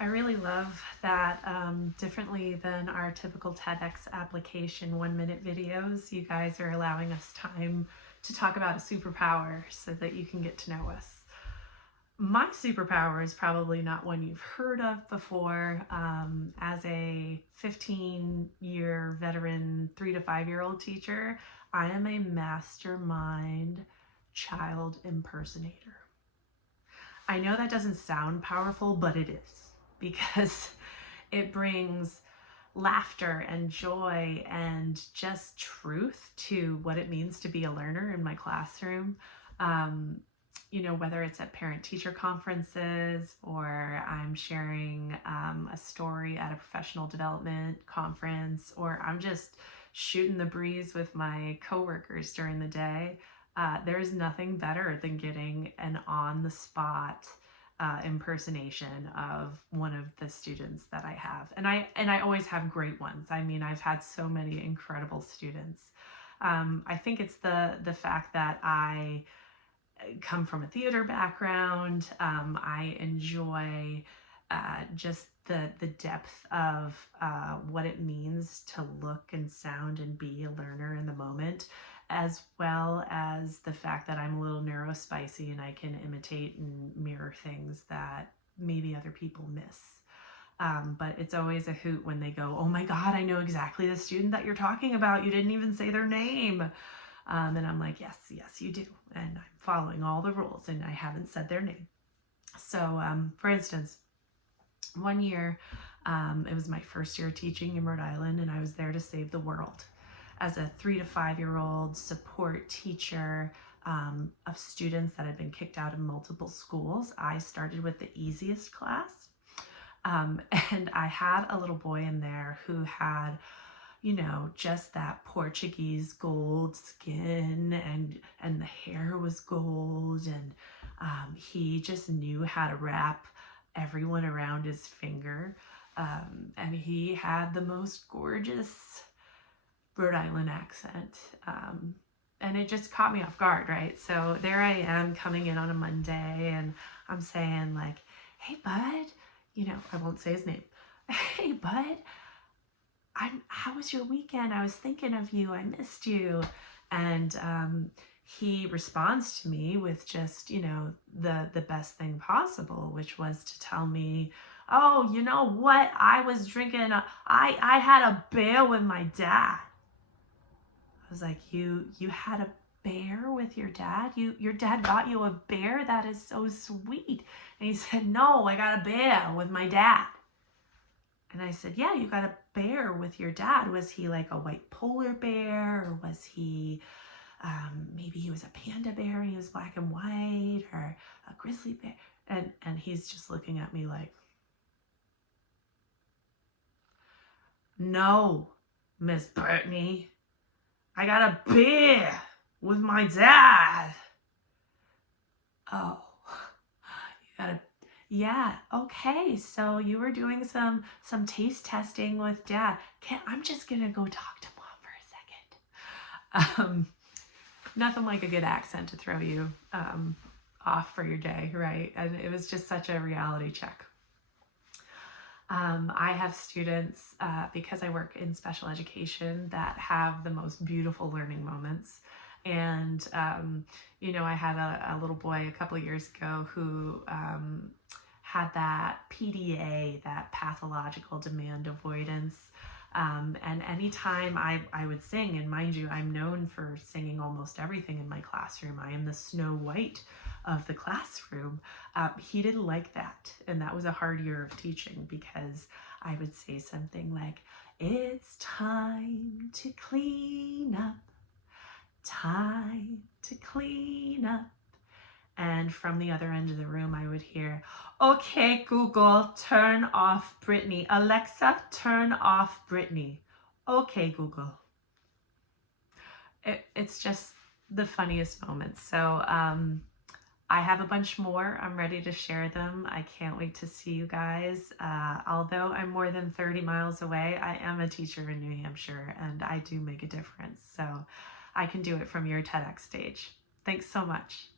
I really love that differently than our typical TEDx application 1-minute videos, you guys are allowing us time to talk about a superpower so that you can get to know us. My superpower is probably not one you've heard of before. As a 15-year veteran 3 to 5-year-old teacher, I am a mastermind child impersonator. I know that doesn't sound powerful, but it is, because it brings laughter and joy and just truth to what it means to be a learner in my classroom. Whether it's at parent-teacher conferences or I'm sharing a story at a professional development conference, or I'm just shooting the breeze with my coworkers during the day. There's nothing better than getting an on-the-spot impersonation of one of the students that I have. And I always have great ones. I mean, I've had so many incredible students. I think it's the fact that I come from a theater background. I enjoy just the depth of what it means to look and sound and be a learner in the moment, as well as the fact that I'm a little neurospicy and I can imitate and mirror things that maybe other people miss. But it's always a hoot when they go, "Oh my God, I know exactly the student that you're talking about. You didn't even say their name." And I'm like, yes, you do. And I'm following all the rules and I haven't said their name. So for instance, one year, it was my first year teaching in Rhode Island, and I was there to save the world. As a 3 to 5-year-old support teacher of students that had been kicked out of multiple schools, I started with the easiest class. And I had a little boy in there who had, just that Portuguese gold skin, and the hair was gold, and he just knew how to wrap everyone around his finger. And he had the most gorgeous Rhode Island accent. And it just caught me off guard, right? So there I am coming in on a Monday, and I'm saying like, "Hey, bud," I won't say his name. "Hey, bud, how was your weekend? I was thinking of you. I missed you." And he responds to me with just, the best thing possible, which was to tell me, "Oh, you know what? I was drinking, I had a beer with my dad." I was like, you had a bear with your dad? Your dad got you a bear? That is so sweet. And he said, "No, I got a bear with my dad." And I said, "Yeah, you got a bear with your dad. Was he like a white polar bear, or was he, maybe he was a panda bear and he was black and white, or a grizzly bear?" And he's just looking at me like, "No, Miss Brittany, I got a bear with my dad." "Oh, you got a, yeah, okay, so you were doing some taste testing with dad. I'm just gonna go talk to mom for a second." Nothing like a good accent to throw you off for your day, right? And it was just such a reality check. I have students, because I work in special education, that have the most beautiful learning moments. And, I had a little boy a couple of years ago who had that PDA, that pathological demand avoidance. And anytime I would sing, and mind you, I'm known for singing almost everything in my classroom. I am the Snow White of the classroom. He didn't like that. And that was a hard year of teaching, because I would say something like, "It's time to clean up, time to clean up." And from the other end of the room, I would hear, "Okay, Google, turn off Britney. Alexa, turn off Britney." "Okay, Google." It's just the funniest moments. So I have a bunch more. I'm ready to share them. I can't wait to see you guys. Although I'm more than 30 miles away, I am a teacher in New Hampshire, and I do make a difference. So I can do it from your TEDx stage. Thanks so much.